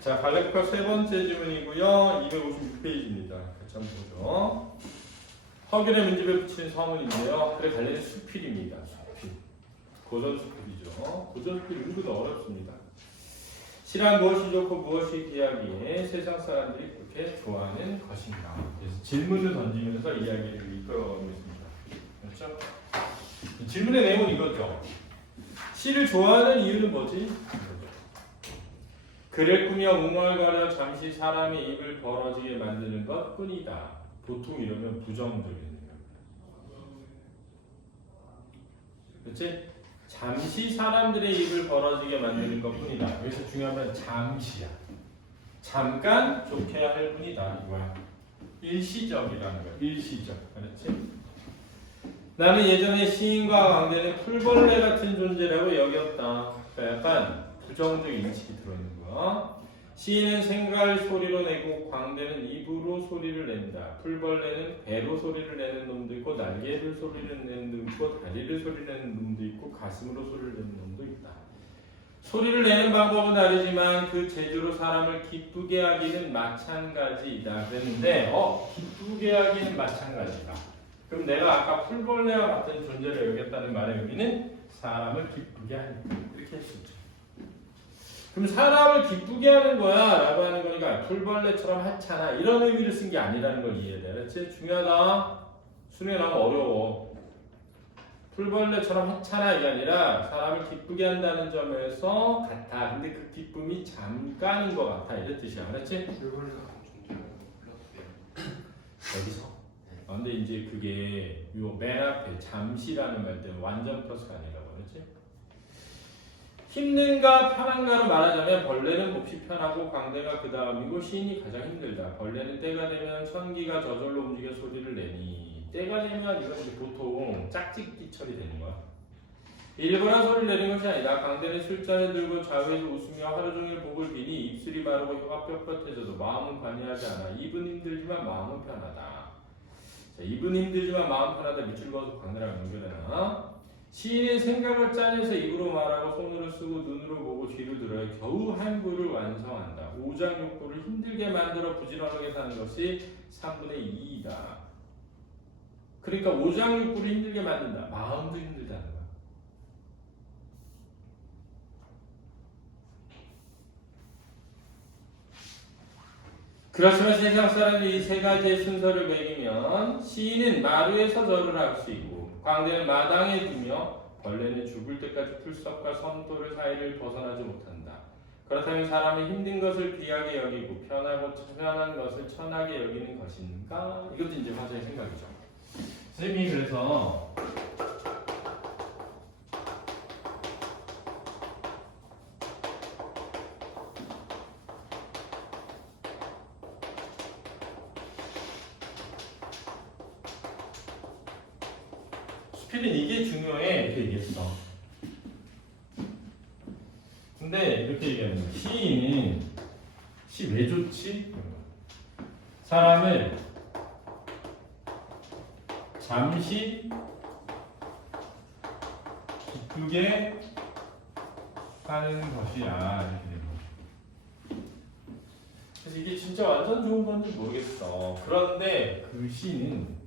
자, 갈래과 세 번째 질문이고요. 256페이지입니다. 같이 한번 보죠. 허균의 문집에 붙인 서문인데요. 그래 관련된 수필입니다. 수필. 고전 수필이죠. 고전 수필 은근 어렵습니다. 시란 무엇이 좋고 무엇이 귀하기에 세상 사람들이 그렇게 좋아하는 것인가. 그래서 질문을 던지면서 이야기를 이끌어가겠습니다. 그렇죠? 질문의 내용은 이거죠. 시를 좋아하는 이유는 뭐지? 글을 꾸며 웅얼거려 잠시 사람의 입을 벌어지게 만드는 것 뿐이다. 보통 이러면 부정적인 겁니다. 그렇지? 잠시 사람들의 입을 벌어지게 만드는 것 뿐이다. 여기서 중요한 건 잠시야. 잠깐 좋게 할 뿐이다. 이거야. 일시적이라는 거야. 일시적. 그렇지? 나는 예전에 시인과 광대는 풀벌레 같은 존재라고 여겼다. 그러니까 약간 부정적인 인식이 들어있는 거야. 시인은 생갈 소리로 내고 광대는 입으로 소리를 낸다. 풀벌레는 배로 소리를 내는 놈도 있고 날개를 소리를 내는 놈도 있고 다리를 소리를 내는 놈도 있고 가슴으로 소리를 내는 놈도 있다. 소리를 내는 방법은 다르지만 그 재주로 사람을 기쁘게 하기는 마찬가지이다. 그랬는데 기쁘게 하기는 마찬가지다. 그럼 내가 아까 풀벌레와 같은 존재를 여겼다는 말의 의미는 사람을 기쁘게 하는 이렇게 할 수 있죠. 그럼 사람을 기쁘게 하는 거야 라고 하는 거니까 풀벌레처럼 하찮아 이런 의미를 쓴 게 아니라는 걸 이해해야 돼. 그렇지? 중요하다. 수능에 나오면 어려워. 풀벌레처럼 하찮아 이게 아니라 사람을 기쁘게 한다는 점에서 같아. 근데 그 기쁨이 잠깐인 것 같아 이런 뜻이야. 그렇지? 풀벌레가 존재하는 플러스예요. 여기서 근데 이제 그게 요 맨 앞에 잠시라는 말 때문에 완전 플러스가 아니라고 그랬지? 힘든가 편한가로 말하자면 벌레는 몹시 편하고 광대가 그 다음이고 시인이 가장 힘들다. 벌레는 때가 되면 천기가 저절로 움직여 소리를 내니 때가 되면 이건 이제 보통 짝짓기 처리되는 거야. 일부러 소리를 내는 것이 아니다. 광대는 술잔을 들고 좌우에서 웃으며 하루 종일 목을 비니 입술이 마르고 혀가 뻣뻣해져도 마음은 관여하지 않아. 입은 힘들지만 마음은 편하다. 입은 힘들지만 마음 편하다. 밑줄 그어서 광대랑 연결해놔. 시인의 생각을 짜내서 입으로 말하고 손으로 쓰고 눈으로 보고 귀를 들어야 겨우 한구를 완성한다. 오장육부를 힘들게 만들어 부지런하게 사는 것이 3분의 2이다. 그러니까 오장육부를 힘들게 만든다. 마음도 힘들다는 거야. 그렇지만 세상 사람들이 이 세 가지의 순서를 매기면 시인은 마루에서 절을 할 수 있고 광대는 마당에 두며 벌레는 죽을 때까지 풀섭과 섬돌을 사이를 벗어나지 못한다. 그렇다면 사람이 힘든 것을 귀하게 여기고 편하고 편한 것을 천하게 여기는 것인가? 이것도 이제 화자의 생각이죠. 선생님이 그래서 수필은 이게 중요해 이렇게 얘기했어. 근데 이렇게 얘기하는 거야. 시인은 시 왜 좋지? 사람을 잠시 기쁘게 하는 것이야 이렇게 되는 거죠. 그래서 이게 진짜 완전 좋은 건지 모르겠어. 그런데 그 시는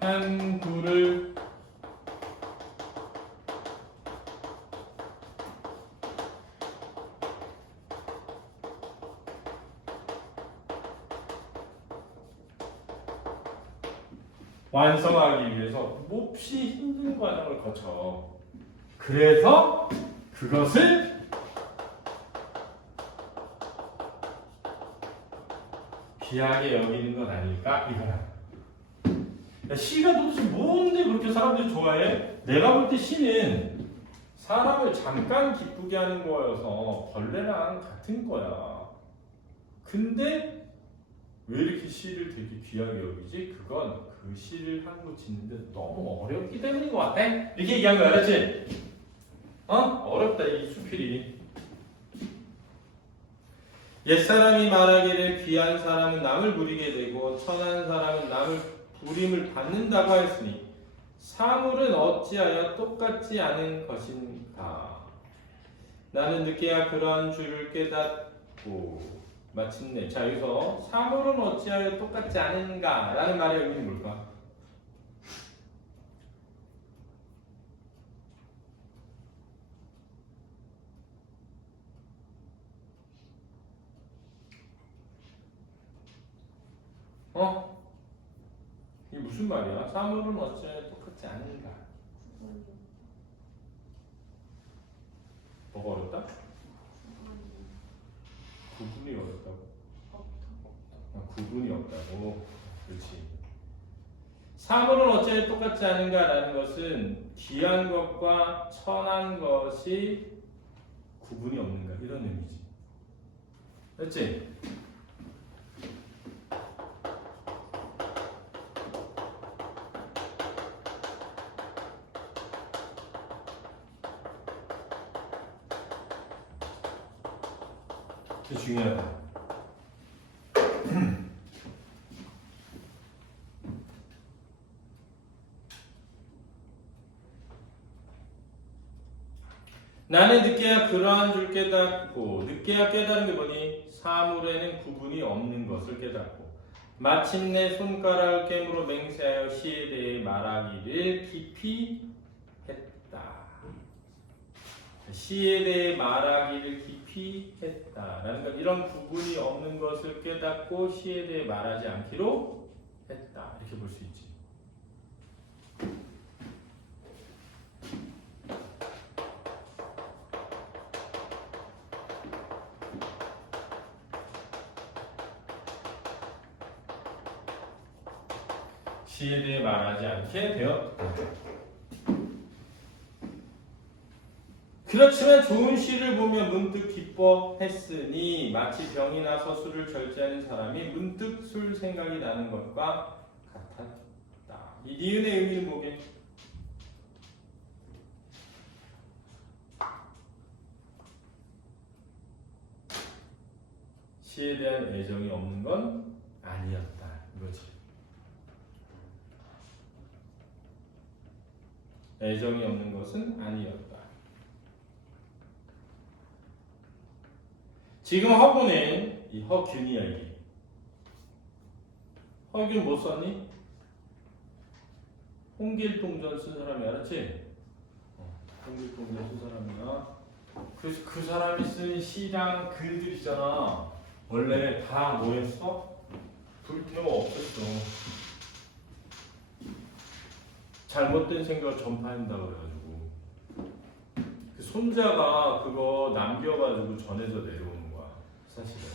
한 구를 완성하기 위해서 몹시 힘든 과정을 거쳐. 그래서 그것을 귀하게 여기는 건 아닐까? 이거야. 시가 도대체 뭔데 그렇게 사람들이 좋아해? 내가 볼 때 시는 사람을 잠깐 기쁘게 하는 거여서 벌레랑 같은 거야. 근데 왜 이렇게 시를 되게 귀하게 여기지? 그건 그 시를 한 거 짓는데 너무 어렵기 때문인 것 같아. 이렇게 얘기한 거야, 알았지? 어렵다 이 수필이. 옛사람이 말하기를 귀한 사람은 남을 부리게 되고 천한 사람은 남을 부림을 받는다고 하였으니 사물은 어찌하여 똑같지 않은 것인가? 나는 늦게야 그러한 줄을 깨닫고 마침내. 자, 여기서 사물은 어찌하여 똑같지 않은가 라는 말의 의미는 뭘까? 이게 무슨 말이야? 사물은 어찌하여 똑같지 않은가? 뭐가 어렵다? 구분이 어렵다고? 구분이 없다고? 그렇지. 사물은 어찌하여 똑같지 않은가라는 것은 귀한 것과 천한 것이 구분이 없는가 이런 의미지. 그렇지? 그게 중요하다. 나는 늦게야 그러한 줄 깨닫고, 늦게야 깨달은 게 뭐니? 사물에는 구분이 없는 것을 깨닫고 마침내 손가락을 깨물어 맹세하여 시에 대해 말하기를 깊이 했다. 시에 대해 말하기를 깊이 했다라는 것, 이런 구분이 없는 것을 깨닫고 시에 대해 말하지 않기로 했다, 이렇게 볼 수 있지. 시에 대해 말하지 않게 되었다. 그렇지만 좋은 시를 보며 문득 기뻐했으니 마치 병이나 서술을 절제하는 사람이 문득 술 생각이 나는 것과 같았다. 이 니은의 의미는 뭐게? 시에 대한 애정이 없는 건 아니었다, 이거지. 애정이 없는 것은 아니었다. 지금 허구는 이 허균이야, 이게. 허균 뭐 썼니? 홍길동전 쓴 사람이 알았지? 홍길동전 쓴 사람이야. 그 사람이 쓴 시랑 글들 있잖아. 원래 다 뭐였어? 불태워 없었어. 잘못된 생각을 전파한다 그래가지고 그 손자가 그거 남겨가지고 전해서 내려오는 거야. 사실은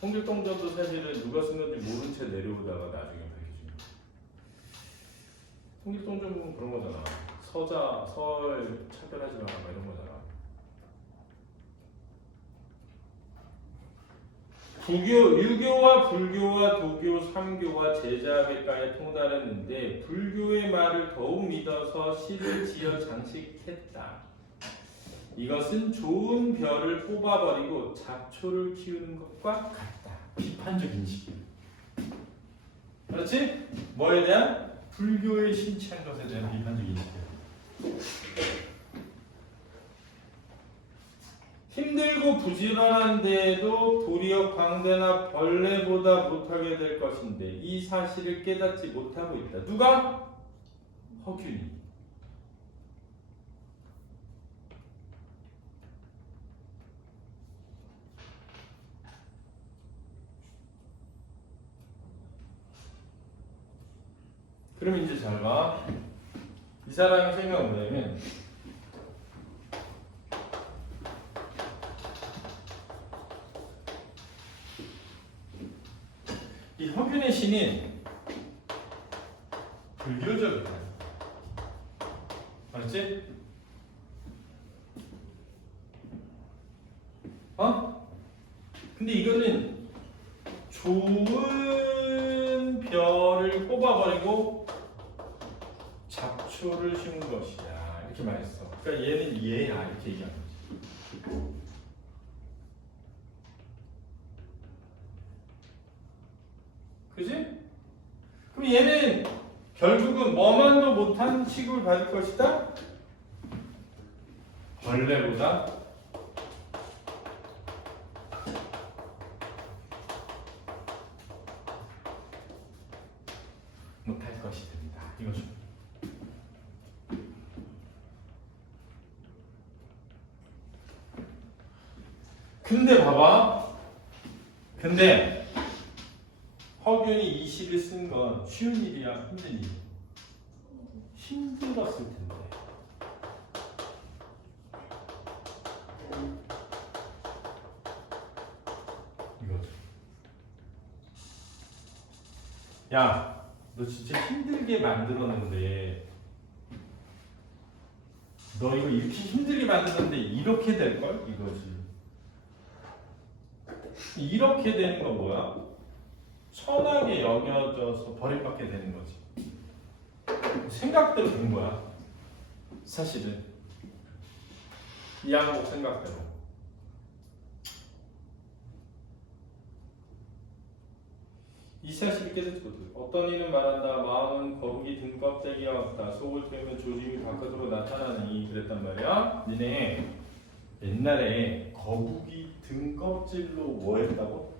홍길동전도 사실은 누가 쓴 건지 모른 채 내려오다가 나중에 밝혀진 거야. 홍길동전 보면 그런 거잖아. 서자, 설 차별하지 마라 이런 거잖아. 유교와 불교와 도교, 삼교와 제자백과에 통달했는데 불교의 말을 더욱 믿어서 시를 지어 장식했다. 이것은 좋은 벼를 뽑아버리고 잡초를 키우는 것과 같다. 비판적 인식. 그렇지? 뭐에 대한? 불교의 신치한 것에 대한 비판적 인식이야. 힘들고 부지런한데에도 도리어 광대나 벌레보다 못하게 될 것인데 이 사실을 깨닫지 못하고 있다. 누가? 허균이. 그럼 이제 잘 봐. 이 사람의 생각은 뭐냐면 이 허균의 시는 불교적이다. 알았지? 근데 이거는 좋은 벼를 뽑아버리고 잡초를 심은 것이야. 이렇게 말했어. 그러니까 얘는 얘야. 이렇게 얘기하는 거지. 그지? 그럼 얘는 결국은 뭐만도 못한 취급을 받을 것이다? 벌레보다 근데 봐봐. 근데 허균이 이 시를 쓴 건 쉬운 일이야, 힘든 일? 힘들었을 텐데. 이거죠. 야, 너 진짜 힘들게 만들었는데 너 이거 이렇게 힘들게 만들었는데 이렇게 될걸? 이거지. 이렇게 되는 건 뭐야? 천하게 여겨져서 버림받게 되는 거지. 생각대로 된 거야. 사실은 이 항목 생각대로. 이사실 깨졌거든. 어떤 이는 말한다. 마음은 거북이 등 껍데기와 같다. 속을 태우면 조짐이 바깥으로 나타나니. 그랬단 말이야. 니네 옛날에 거북이 등 껍질로 뭐 했다고?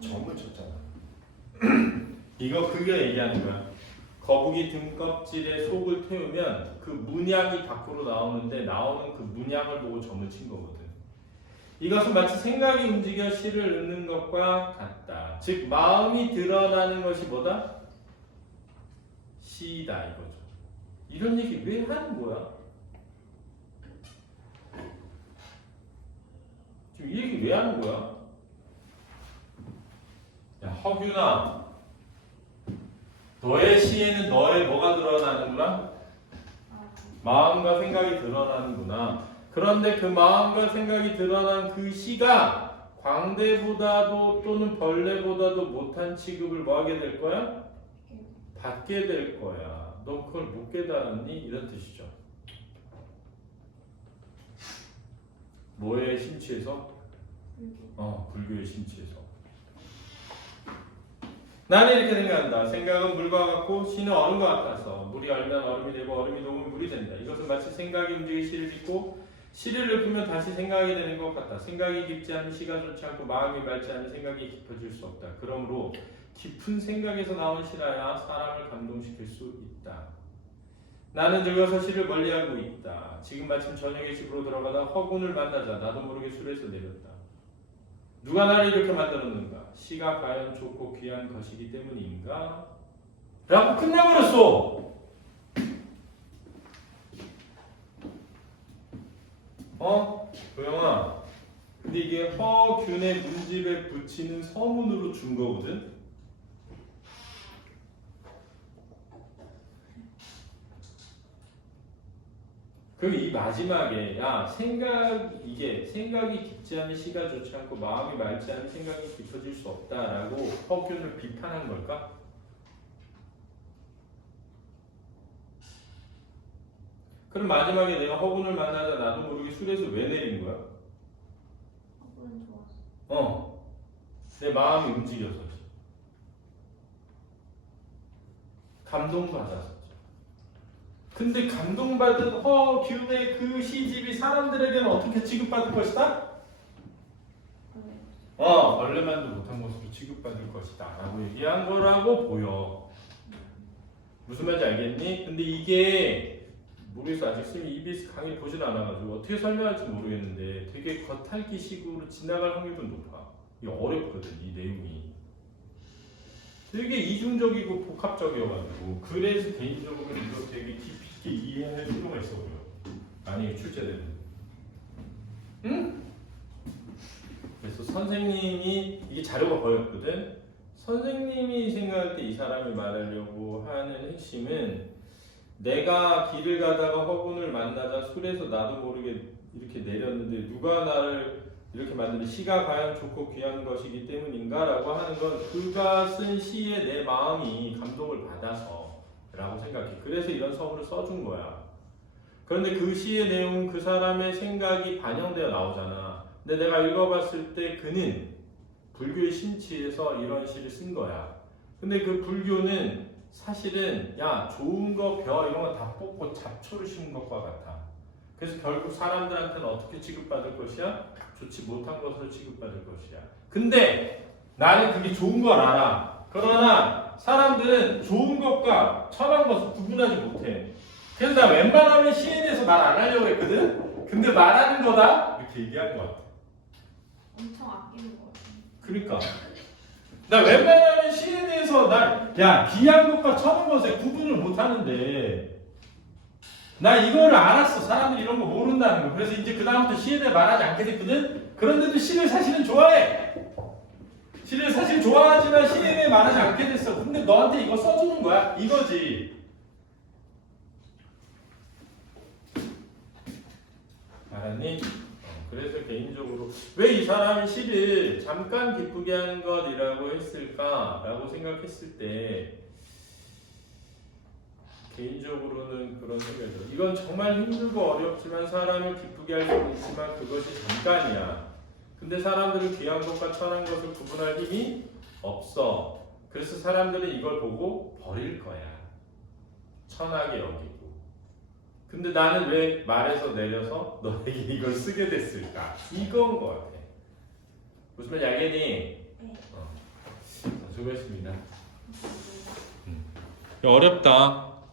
점을 쳤잖아. 이거 그게 얘기하는 거야. 거북이 등 껍질에 속을 태우면 그 문양이 밖으로 나오는데 나오는 그 문양을 보고 점을 친 거거든. 이것은 마치 생각이 움직여 시를 읽는 것과 같다. 즉 마음이 드러나는 것이 뭐다? 시다 이거죠. 이런 얘기 왜 하는 거야? 지금 이 얘기 왜 하는 거야? 야 허균아, 너의 시에는 너의 뭐가 드러나는구나? 마음과 생각이 드러나는구나. 그런데 그 마음과 생각이 드러난 그 시가 광대보다도 또는 벌레보다도 못한 취급을 뭐하게 될 거야? 받게 될 거야. 너 그걸 못 깨달았니? 이런 뜻이죠. 뭐의 심취에서? 불교의 심취에서. 나는 이렇게 생각한다. 생각은 물과 같고 시는 얼음과 같아서 물이 얼면 얼음이 되고 얼음이 녹으면 물이 된다. 이것은 마치 생각이 움직이 시를 읽고 시를 읽으면 다시 생각이 되는 것 같다. 생각이 깊지 않은 시가 좋지 않고 마음이 맑지 않은 생각이 깊어질 수 없다. 그러므로 깊은 생각에서 나온 시라야 사람을 감동시킬 수 있다. 나는 늙어서 시를 멀리하고 있다. 지금 마침 저녁에 집으로 들어가다 허군을 만나자 나도 모르게 술에서 내렸다. 누가 나를 이렇게 만들었는가? 시가 과연 좋고 귀한 것이기 때문인가? 라고 끝나버렸어. 도영아, 근데 이게 허균의 문집에 붙이는 서문으로 준 거거든? 그럼 이 마지막에 이게 생각이 깊지 않은 시가 좋지 않고 마음이 맑지 않은 생각이 깊어질 수 없다라고 허균을 비판한 걸까? 그럼 마지막에 내가 허군을 만나자 나도 모르게 술에서 왜 내린 거야? 허군 좋았어. 내 마음이 움직여서 감동받아서. 근데 감동받은 허균의 그 시집이 사람들에게는 어떻게 취급받을 것이다? 벌레만도 못한 것으로 취급받을 것이다 라고 얘기한 거라고 보여. 무슨 말인지 알겠니? 근데 이게 모르겠어. 아직 쌤이 EBS 강의 보질 않아가지고 어떻게 설명할지 모르겠는데 되게 겉핥기식으로 지나갈 확률도 높아. 이게 어렵거든 이 내용이. 되게 이중적이고 복합적이어가지고 그래서 개인적으로 이거 되게 깊이 있게 이해할 필요가 있어 보여. 만약에 출제되는. 응? 그래서 선생님이 이게 자료가 보였거든. 선생님이 생각할 때 이 사람이 말하려고 하는 핵심은 내가 길을 가다가 허군을 만나자 술에서 나도 모르게 이렇게 내렸는데 누가 나를 이렇게 만드는 시가 과연 좋고 귀한 것이기 때문인가? 라고 하는 건 그가 쓴 시에 내 마음이 감동을 받아서 라고 생각해. 그래서 이런 서문을 써준 거야. 그런데 그 시의 내용은 그 사람의 생각이 반영되어 나오잖아. 근데 내가 읽어봤을 때 그는 불교의 심취에서 이런 시를 쓴 거야. 근데 그 불교는 사실은 야 좋은 거 벼 이런 거 다 뽑고 잡초를 심은 것과 같아. 그래서 결국 사람들한테는 어떻게 취급받을 것이야? 좋지 못한 것으로 취급받을 것이야. 근데 나는 그게 좋은 걸 알아. 그러나 사람들은 좋은 것과 천한 것을 구분하지 못해. 그래서 나 웬만하면 시에 대해서 말 안 하려고 했거든? 근데 말하는 거다? 이렇게 얘기한 것 같아. 엄청 아끼는 거 같아. 그러니까 나 웬만하면 시에 대해서 야 비한 것과 쳐는 것에 구분을 못 하는데 나 이거를 알았어. 사람들이 이런 거 모른다는 거. 그래서 이제 그 다음부터 시에 대해 말하지 않게 됐거든. 그런데도 시를 사실은 좋아해. 시를 사실 좋아하지만 시에 대해 말하지 않게 됐어. 근데 너한테 이거 써주는 거야. 이거지. 알았니? 그래서 개인적으로 왜 이 사람이 시를 잠깐 기쁘게 하는 것이라고 했을까라고 생각했을 때 개인적으로는 그런 생각이 들어요. 이건 정말 힘들고 어렵지만 사람을 기쁘게 할 수는 있지만 그것이 잠깐이야. 근데 사람들은 귀한 것과 천한 것을 구분할 힘이 없어. 그래서 사람들은 이걸 보고 버릴 거야. 천하게 여기고. 근데 나는 왜 말에서 내려서 너에게 이걸 쓰게 됐을까? 이건 것 같아. 무슨 말 알겠니? 네. 수고했습니다. 어렵다.